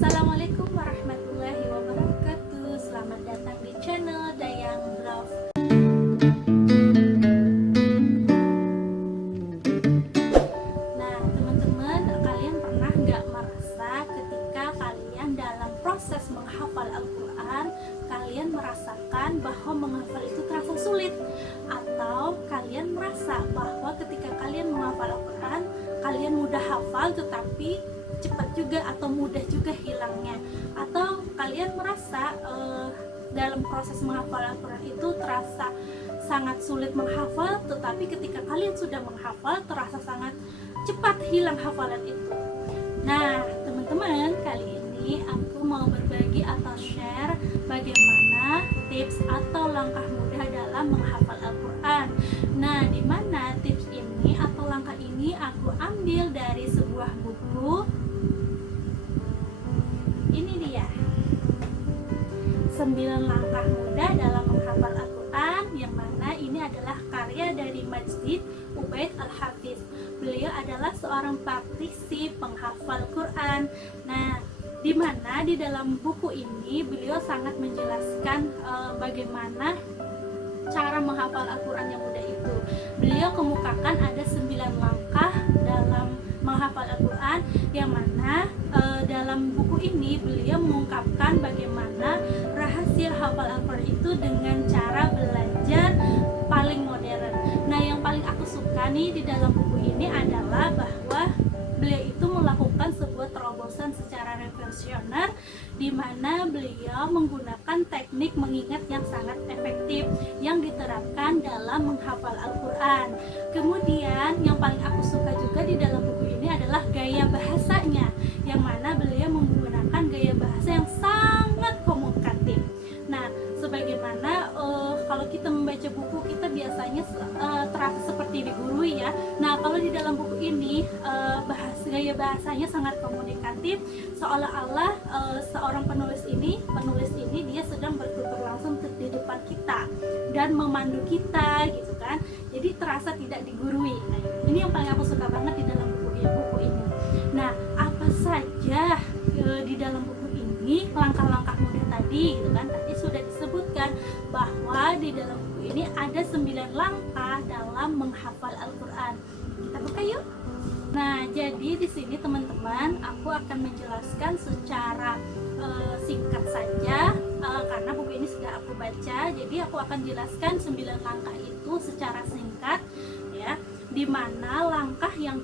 Assalamualaikum warahmatullahi wabarakatuh. Selamat datang di channel Dayang Love. Nah teman-teman, kalian pernah nggak merasa ketika kalian dalam proses menghafal Al-Quran, kalian merasakan bahwa menghafal itu terasa sulit? Atau kalian merasa bahwa ketika kalian menghafal Al-Quran, kalian mudah hafal tetapi cepat juga atau mudah juga hilangnya? Atau kalian merasa dalam proses menghafal Al-Quran itu terasa sangat sulit menghafal, tetapi ketika kalian sudah menghafal terasa sangat cepat hilang hafalan itu? Nah teman-teman, kali ini aku mau berbagi atau share bagaimana tips atau langkah mudah dalam menghafal Al-Quran. Nah dimana tips ini atau langkah ini aku ambil dari sebuah buku. Ini dia 9 langkah mudah dalam menghafal Al-Quran, yang mana ini adalah karya dari Masjid Ubaid Al-Hafiz. Beliau adalah seorang praktisi penghafal Quran. Nah dimana di dalam buku ini beliau sangat menjelaskan bagaimana cara menghafal Al-Quran yang mudah itu. Beliau kemukakan ada 9 langkah dalam menghafal Al-Quran, yang mana dalam buku ini beliau mengungkapkan bagaimana rahasia hafal Al-Quran itu dengan cara belajar paling modern. Nah yang paling aku suka nih di dalam buku ini adalah bahwa beliau itu melakukan sebuah terobosan secara revolusioner, di mana beliau menggunakan teknik mengingat yang sangat efektif yang diterapkan dalam menghafal Al-Quran. Kemudian yang paling aku suka juga di dalam buku ini adalah gaya bahasanya, yang mana beliau menggunakan gaya bahasa yang sangat komunikatif. Nah sebagaimana kalau kita membaca buku, kita biasanya terasa seperti digurui ya. Nah kalau di dalam buku ini gaya bahasanya sangat komunikatif, seolah-olah seorang penulis ini dia sedang bertutur langsung di depan kita dan memandu kita gitu kan. Jadi terasa tidak digurui. Nah ini yang paling aku suka banget di dalam buku ini. Nah apa saja di dalam buku ini langkah-langkah mudah tadi gitu kan, tadi sudah disebutkan bahwa di dalam buku ini ada 9 langkah dalam menghafal Al-Quran. Kita buka yuk. Nah jadi di sini teman-teman, aku akan menjelaskan secara singkat saja karena buku ini sudah aku baca. Jadi aku akan jelaskan 9 langkah itu secara singkat ya. Dimana langkah yang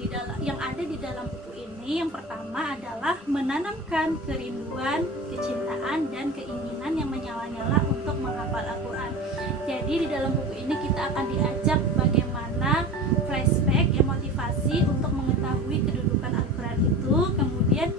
ada di dalam buku ini, yang pertama adalah menanamkan kerinduan, kecintaan, dan keinginan yang menyala-nyala untuk menghafal Al-Quran. Jadi di dalam buku ini kita akan diajak bagaimana flashback, ya, motivasi untuk mengetahui kedudukan Al-Quran itu. Kemudian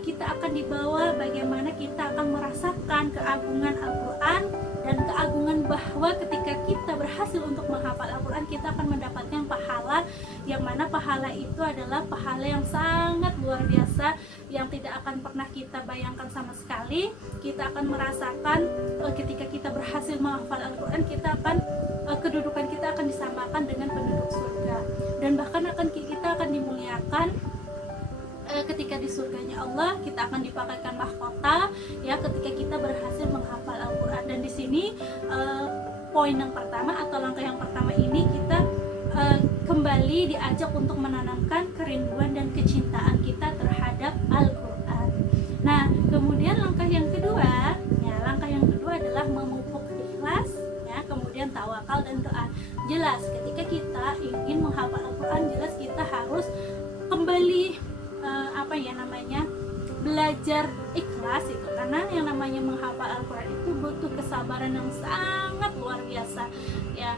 kita akan dibawa bagaimana kita akan merasakan keagungan Al-Quran dan keagungan bahwa ketika kita berhasil untuk menghafal Al-Quran, kita akan mendapatkan pahala, yang mana pahala itu adalah pahala yang sangat luar biasa, yang tidak akan pernah kita bayangkan sama sekali. Kita akan merasakan ketika kita berhasil menghafal Al-Quran, kedudukan kita akan disamakan dengan penduduk surga, dan bahkan kita akan dimuliakan. Ketika di surganya Allah, kita akan dipakaikan mahkota ya ketika kita berhasil menghafal Al-Quran. Dan di sini poin yang pertama atau langkah yang pertama ini kita kembali diajak untuk menanamkan kerinduan dan kecintaan kita terhadap Al-Quran. Nah kemudian langkah yang kedua adalah memupuk ikhlas ya, kemudian tawakal dan doa. Jelas ketika kita ingin menghafal Al-Quran, jelas kita harus kembali belajar ikhlas itu, karena yang namanya menghafal Al-Quran itu butuh kesabaran yang sangat luar biasa ya.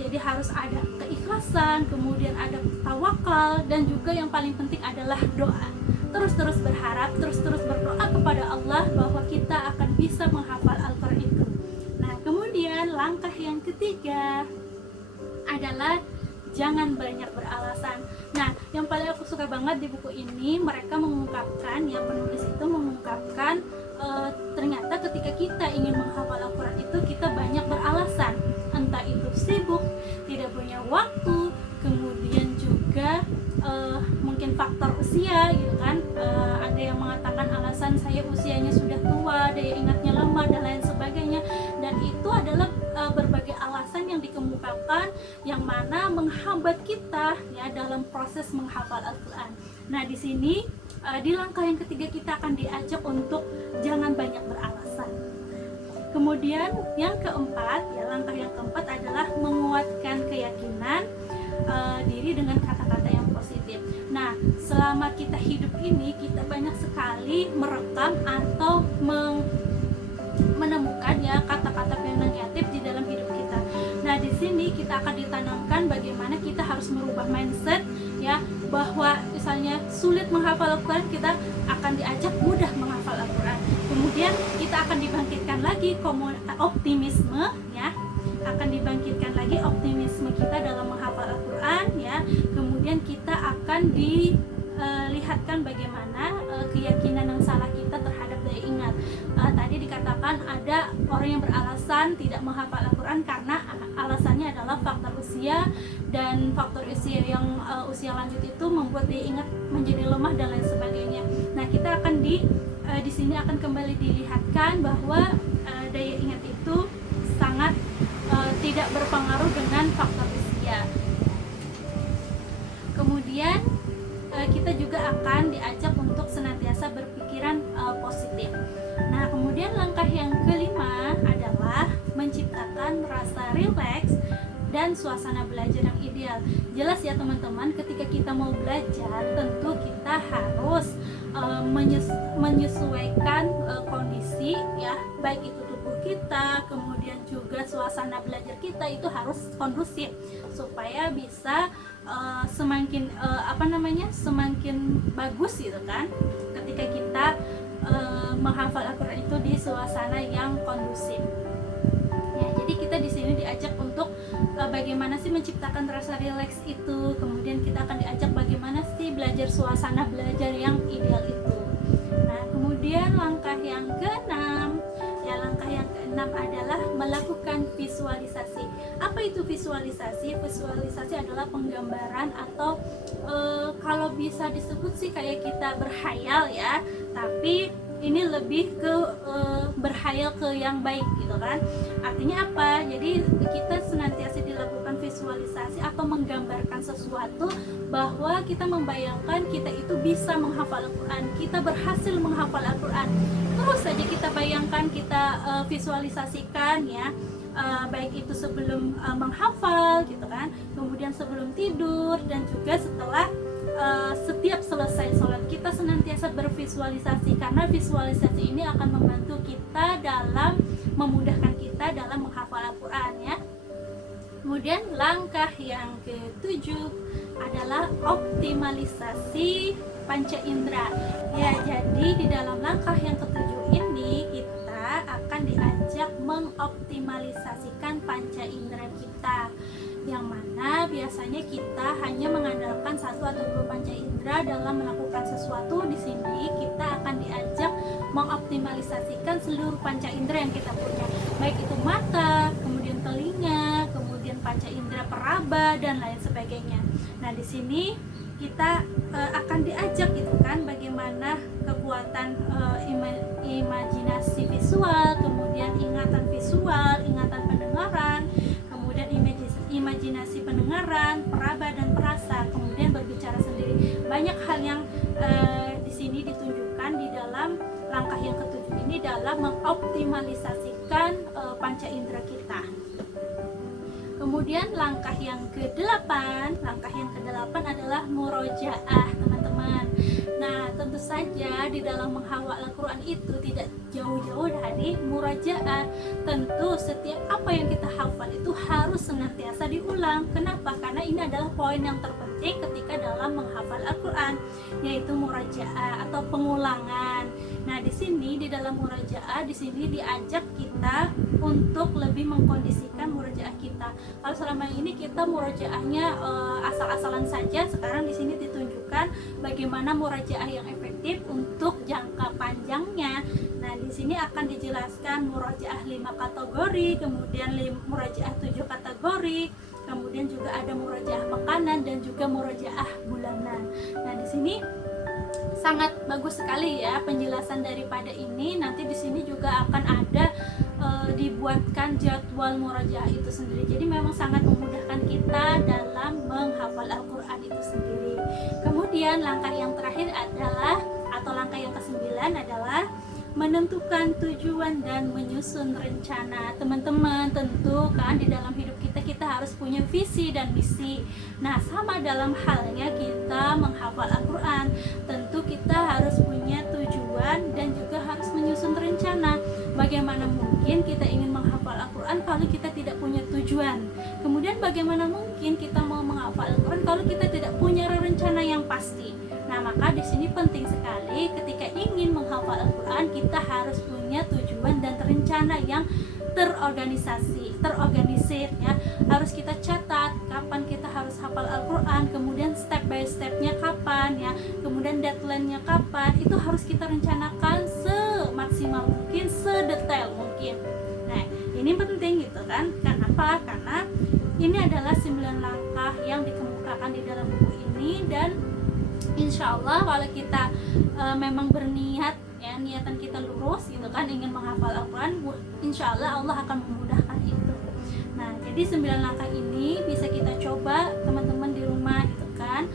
Jadi harus ada keikhlasan, kemudian ada tawakal, dan juga yang paling penting adalah doa. Terus berharap, terus berdoa kepada Allah bahwa kita akan bisa menghafal Al-Quran itu. Nah kemudian langkah yang ketiga adalah jangan banyak beralasan. Nah yang paling aku suka banget di buku ini, mereka mengungkapkan, ya, penulis itu mengungkapkan ternyata ketika kita ingin menghafal Al-Quran itu kita banyak beralasan, entah itu sibuk, tidak punya waktu, kemudian juga mungkin faktor usia gitu kan. Ada yang mengatakan menggunakan alasan saya usianya sudah tua, daya ingatnya lemah dan lain sebagainya. Dan itu adalah berbagai alasan yang dikemukakan yang mana menghambat kita ya dalam proses menghafal Al-Qur'an. Nah, di sini di langkah yang ketiga kita akan diajak untuk jangan banyak beralasan. Kemudian yang keempat, ya langkah yang keempat adalah menguatkan keyakinan diri dengan kata-kata yang positif. Nah, selama kita hidup ini kita banyak sekali merekam atau menemukan ya kata-kata yang negatif di dalam hidup kita. Nah, di sini kita akan ditanamkan bagaimana kita harus merubah mindset ya, bahwa misalnya sulit menghafal Al-Quran, kita akan diajak mudah menghafal Al-Quran. Kemudian kita akan dibangkitkan lagi optimisme ya, akan dibangkitkan lagi optimisme kita dalam menghafal Al-Quran ya. Kemudian kita akan dilihatkan bagaimana keyakinan yang salah kita terhadap daya ingat. Tadi dikatakan ada orang yang beralasan tidak menghafal Al-Quran karena alasannya adalah faktor usia, dan faktor usia yang usia lanjut itu membuat daya ingat menjadi lemah dan lain sebagainya. Nah, kita akan di sini akan kembali dilihatkan bahwa daya ingat itu sangat tidak berpengaruh dengan faktor usia. Kemudian kita juga akan diajak untuk senantiasa berpikiran positif. Nah, kemudian langkah yang kelima adalah menciptakan rasa rileks dan suasana belajar yang ideal. Jelas ya teman-teman, ketika kita mau belajar tentu kita harus menyesuaikan kondisi ya, baik itu tubuh kita, kemudian juga suasana belajar kita itu harus kondusif supaya bisa semakin semakin bagus gitu kan, ketika kita menghafal Al-Quran itu di suasana yang kondusif. Ya, jadi kita di sini diajak untuk bagaimana sih menciptakan rasa rileks itu, kemudian kita akan diajak bagaimana sih belajar suasana belajar yang ideal itu. Nah, kemudian langkah yang keenam, adalah melakukan visualisasi. Apa itu visualisasi? Visualisasi adalah penggambaran atau kalau bisa disebut sih kayak kita berhayal ya, tapi ini lebih ke berhayal ke yang baik gitu kan. Artinya apa? Jadi kita senantiasa dilakukan visualisasi atau menggambarkan sesuatu, bahwa kita membayangkan kita itu bisa menghafal Al-Quran, kita berhasil menghafal Al-Quran. Terus saja kita bayangkan, kita visualisasikan ya, baik itu sebelum menghafal gitu kan, kemudian sebelum tidur, dan juga setelah setiap selesai sholat. Kita senantiasa bervisualisasi, karena visualisasi ini akan membantu kita dalam memudahkan kita dalam menghafal Al-Quran ya. Kemudian langkah yang ketujuh adalah optimalisasi panca indera ya. Jadi di dalam langkah yang ketujuh ini kita akan diajak mengoptimalisasikan panca indera kita, yang mana biasanya kita hanya mengandalkan satu atau dua panca indera dalam melakukan sesuatu. Di sini kita akan diajak mengoptimalisasikan seluruh panca indera yang kita punya, baik itu mata, kemudian telinga, kemudian panca indera peraba dan lain sebagainya. Nah, di sini kita akan diajak gitu kan, bagaimana kekuatan imajinasi visual, kemudian ingatan visual, ingatan pendengaran, kemudian imajinasi pendengaran, peraba dan perasa, kemudian berbicara sendiri. Banyak hal yang di sini ditunjukkan di dalam langkah yang ketujuh ini dalam mengoptimalisasikan panca indera kita. Kemudian langkah yang ke-8 adalah murojaah, teman-teman. Nah, tentu saja di dalam menghafal Al-Quran itu tidak jauh-jauh dari murojaah. Tentu setiap apa yang kita hafal itu harus senantiasa diulang. Kenapa? Karena ini adalah poin yang terpenting ketika dalam menghafal Al-Quran, yaitu murojaah atau pengulangan. Nah, di sini di dalam murojaah di sini diajak kita untuk lebih mengkondisikan murojaah kita. Kalau selama ini kita murojaahnya asal-asalan saja, sekarang di sini ditunjukkan bagaimana murojaah yang efektif untuk jangka panjangnya. Nah, di sini akan dijelaskan murojaah 5 kategori, kemudian murojaah 7 kategori, kemudian juga ada murojaah pekanan dan juga murojaah bulanan. Nah, di sini sangat bagus sekali ya penjelasan daripada ini. Nanti di sini juga akan ada dibuatkan jadwal murojaah itu sendiri. Jadi memang sangat memudahkan kita dalam menghafal Al-Quran itu sendiri. Kemudian langkah yang terakhir adalah, atau langkah yang ke-9 adalah menentukan tujuan dan menyusun rencana. Teman-teman, tentu kan di dalam hidup kita harus punya visi dan misi. Nah, sama dalam halnya kita menghafal Al-Quran, tentu kita harus punya tujuan dan juga harus menyusun rencana. Bagaimana mungkin kita ingin menghafal Al-Quran kalau kita tidak punya tujuan? Kemudian bagaimana mungkin kita mau menghafal Al-Quran kalau kita tidak punya rencana yang pasti? Nah, maka di sini penting sekali ketika ingin menghafal Al-Quran, kita harus punya tujuan dan rencana yang terorganisir ya. Harus kita catat kapan kita harus hafal Al-Quran, kemudian step by stepnya kapan ya, kemudian deadline-nya kapan, itu harus kita rencanakan semaksimal mungkin, sedetail mungkin. Nah, ini penting gitu kan. Kenapa? Karena ini adalah 9 langkah yang dikemukakan di dalam buku ini, dan insya Allah kalau kita memang berniat ya, niatan kita lurus gitu kan, ingin menghafal Al-Quran, insya Allah Allah akan memudahkan itu. Nah, jadi 9 langkah ini bisa kita coba teman-teman di rumah gitu kan,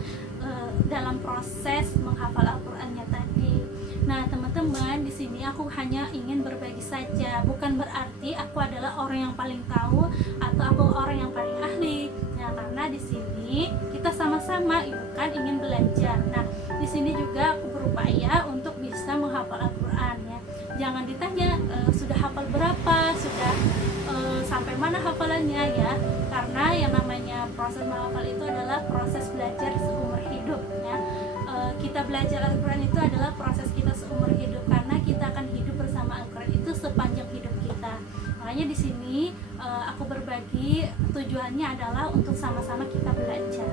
dalam proses menghafal Al-Qurannya tadi. Nah, teman-teman, di sini aku hanya ingin berbagi saja, bukan berarti aku adalah orang yang paling tahu atau aku orang yang paling ahli. Nah, karena di sini kita sama-sama itu kan ingin belajar. Nah, di sini juga aku berupaya untuk bisa menghafal Al-Quran ya. Jangan ditanya sudah hafal berapa, sudah sampai mana hafalannya ya. Karena yang namanya proses menghafal itu adalah proses belajar seumur hidup ya. Kita belajar Al-Quran itu adalah proses kita seumur hidup, karena kita akan hidup bersama Al-Quran itu sepanjang hidup kita. Makanya di sini aku berbagi tujuannya adalah untuk sama-sama kita belajar.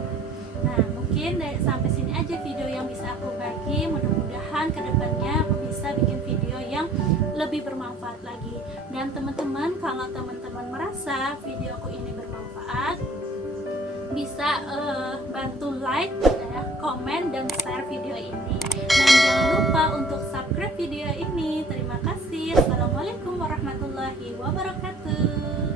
Nah, mungkin sampai sini aja video yang bisa aku bagi. Mudah-mudahan kedepannya aku bisa bikin video yang lebih bermanfaat lagi. Dan teman-teman, kalau teman-teman merasa video aku ini bermanfaat, bisa bantu like, ya, komen, dan share video ini. Dan jangan lupa untuk subscribe video ini. Terima kasih. Assalamualaikum warahmatullahi wabarakatuh.